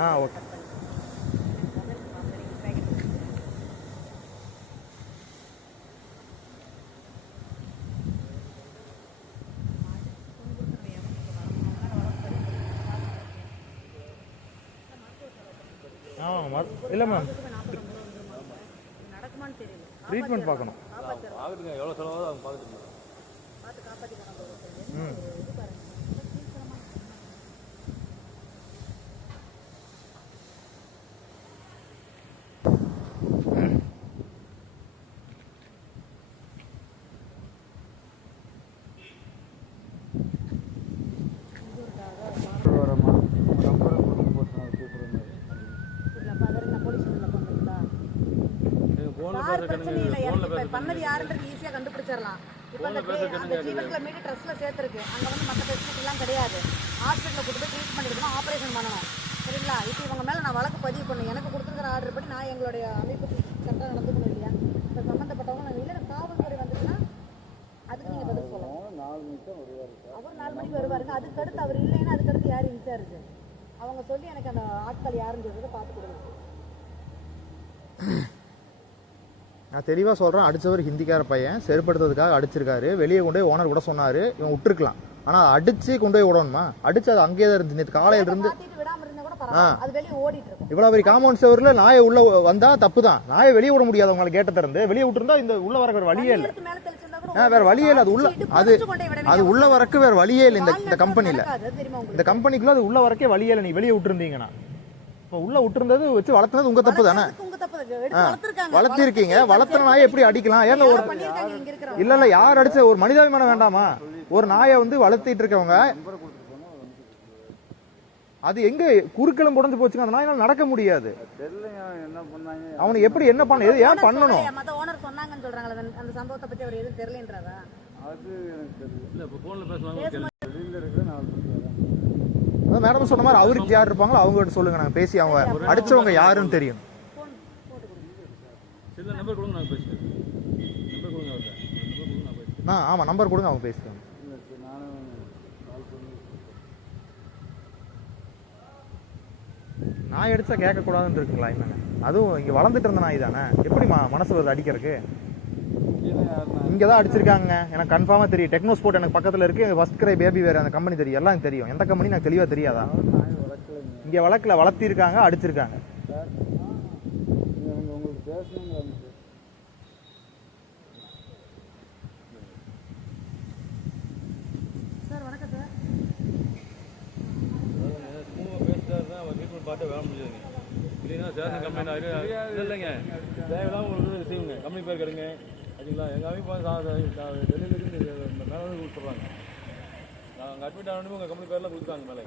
ஆ okay. ஆமாம் இல்லை ma'am. Treatment பார்க்கணும். ஆகுதுங்க எவ்வளோ செலவாகுது அவங்க பார்த்துட்டு சார் பிரச்சனை இல்ல எனக்கு இப்ப பண்ணது யாருன்றது ஈஸியா கண்டுபிடிச்சிடலாம். இப்ப அந்த அந்த ஜீவன்ல மீடி ட்ரஸ்ட்ல சேர்த்திருக்கு. அங்க வந்து மத்த ஃபெசிலிட்டி எல்லாம் கிடையாது. ஹாஸ்பிட்டல்ல கூட்டு போய் ட்ரீட்மெண்ட் எடுக்கணும் ஆபரேஷன் பண்ணணும். சரிங்களா? இப்போ இவங்க மேல நான் வழக்கு பதிவு பண்ணேன். எனக்கு கொடுத்துருக்கிற ஆர்டர் படி நான் எங்களுடைய அமைப்பு கரெக்டாக நடந்துக்கணும் இல்லையா? இப்போ சம்மந்தப்பட்டவங்க நான் இல்லை காவல்துறை வந்துச்சுன்னா அதுக்கு நீங்க பதில் சொல்லணும் அவர் நாலு மணிக்கு வருவாருங்க. அதுக்கு அடுத்து அவர் இல்லைன்னா அதுக்கு அடுத்து யார் இன்சார்ஜ்? அவங்க சொல்லி எனக்கு அந்த ஆட்கள் யாருன்னு சொல்றதை பார்த்து கொடுங்க. நான் தெளிவாக சொல்கிறேன் அடித்தவர் ஹிந்திக்கார பையன் செருப்படுத்துறதுக்காக அடிச்சிருக்காரு. வெளியே கொண்டு போய் ஓனர் கூட சொன்னார் இவன் விட்டுருக்கலாம். ஆனால் அடிச்சு கொண்டு போய் விடணுமா? அடிச்சு அது அங்கேயே தான் இருந்துச்சு. நேற்று காலையில இருந்து மாத்திட்டு விடாம இருந்தா கூட பரவாயில்ல. அது வெளியே ஓடிட்டு இருக்கும். இவ்வளோ பெரிய காம்பவுண்ட் செவரில் நாயை உள்ள வந்தா தப்பு தான். நாயை வெளியே விட முடியாது அவங்களை கேட்ட திறந்து. வெளியே விட்டுருந்தா இந்த உள்ள வர வழியே இல்லை. ஆ, வேற வழியே இல்லை. அது உள்ள அது விட அது உள்ள வரக்கு வேற வழியே இல்லை இந்த இந்த கம்பெனியில் இந்த கம்பெனிக்குள்ள அது உள்ள வரக்கே வழியே இல்லை. நீ வெளியே விட்டுருந்தீங்கன்னா. இப்போ உள்ள விட்டுருந்தது வச்சு வளர்த்துனது உங்க தப்பு தானே? வளர்த்திருக்காங்க. வளர்த்திருக்கீங்க. வளர்த்து வளர்த்துற நாயை எப்படி அடிக்கலாம்? ஏன்னா ஒரு. இல்ல இல்ல யார் அடிச்ச ஒரு மனிதாபிமானம் வேண்டாமா? ஒரு நாயை வந்து வளர்த்திட்டு இருக்கவங்க அது எங்க குறுக்களும் புடஞ்சு போச்சுங்க. அந்த நாயினால நடக்க முடியாது. தெரியலைங்க என்ன பண்ணாங்க அவனுக்கு எப்படி என்ன பண்ண இது ஏன் பண்ணணும்? சொல்லலையா? மத்த owner சொன்னாங்கன்னு சொல்றாங்களே, அந்த- அந்த சம்பவத்தை பத்தி அவர் எதுவும் தெரியலன்றாரா? அது எனக்கு தெரியல. இல்லை இப்போ ஃபோனில் பேசுவாங்க மேடம் சொன்ன மாதிரி அவருக்கு யார் இருப்பாங்களோ அவங்க கிட்ட சொல்லுங்க நாங்க பேசி அவங்க அடிச்சவங்க யாருன்னு தெரியும். நான் நான் ஆ ஆமா நம்பர் கொடுங்க அவங்க பேசுறாங்க இல்லை சரி நானும் கால் பண்ணி நாய் அடிச்சா கேட்க கூடாதுன்னு இருக்குங்களா என்னங்க அதுவும் இங்க வளர்ந்துட்டு இருந்த நாய் தானே? எப்படி ம- மனசு வருது அடிக்கிறதுக்கு? இங்கே தான் அடிச்சிருக்காங்க. எனக்கு கன்ஃபார்மா தெரியும். டெக்னோ ஸ்போர்ட் எனக்கு பக்கத்துல இருக்கு. ஃபர்ஸ்ட் கிரை பேபி வேற அந்த கம்பெனி தெரியும். எல்லாம் எனக்கு தெரியும். எந்த கம்பெனி எனக்கு தெளிவா தெரியாதா? இங்க வழக்குல வளர்த்திருக்காங்க அடிச்சிருக்காங்க. பார்த்து வேலை முடியாதுங்க இல்லைன்னா சேஷன் இல்லைங்க. தேவையில்லாம உங்களுக்கு செய்யுங்க. கம்பெனி பேர் கெடுங்க. சரிங்களா எங்கள் அமைப்பு டெல்லியில் இருந்து மேலே கொடுத்துட்றாங்க. நாங்கள் அட்மிட் ஆனோடனே உங்கள் கம்பெனி பேர்லாம் கொடுத்தாங்க மேலே.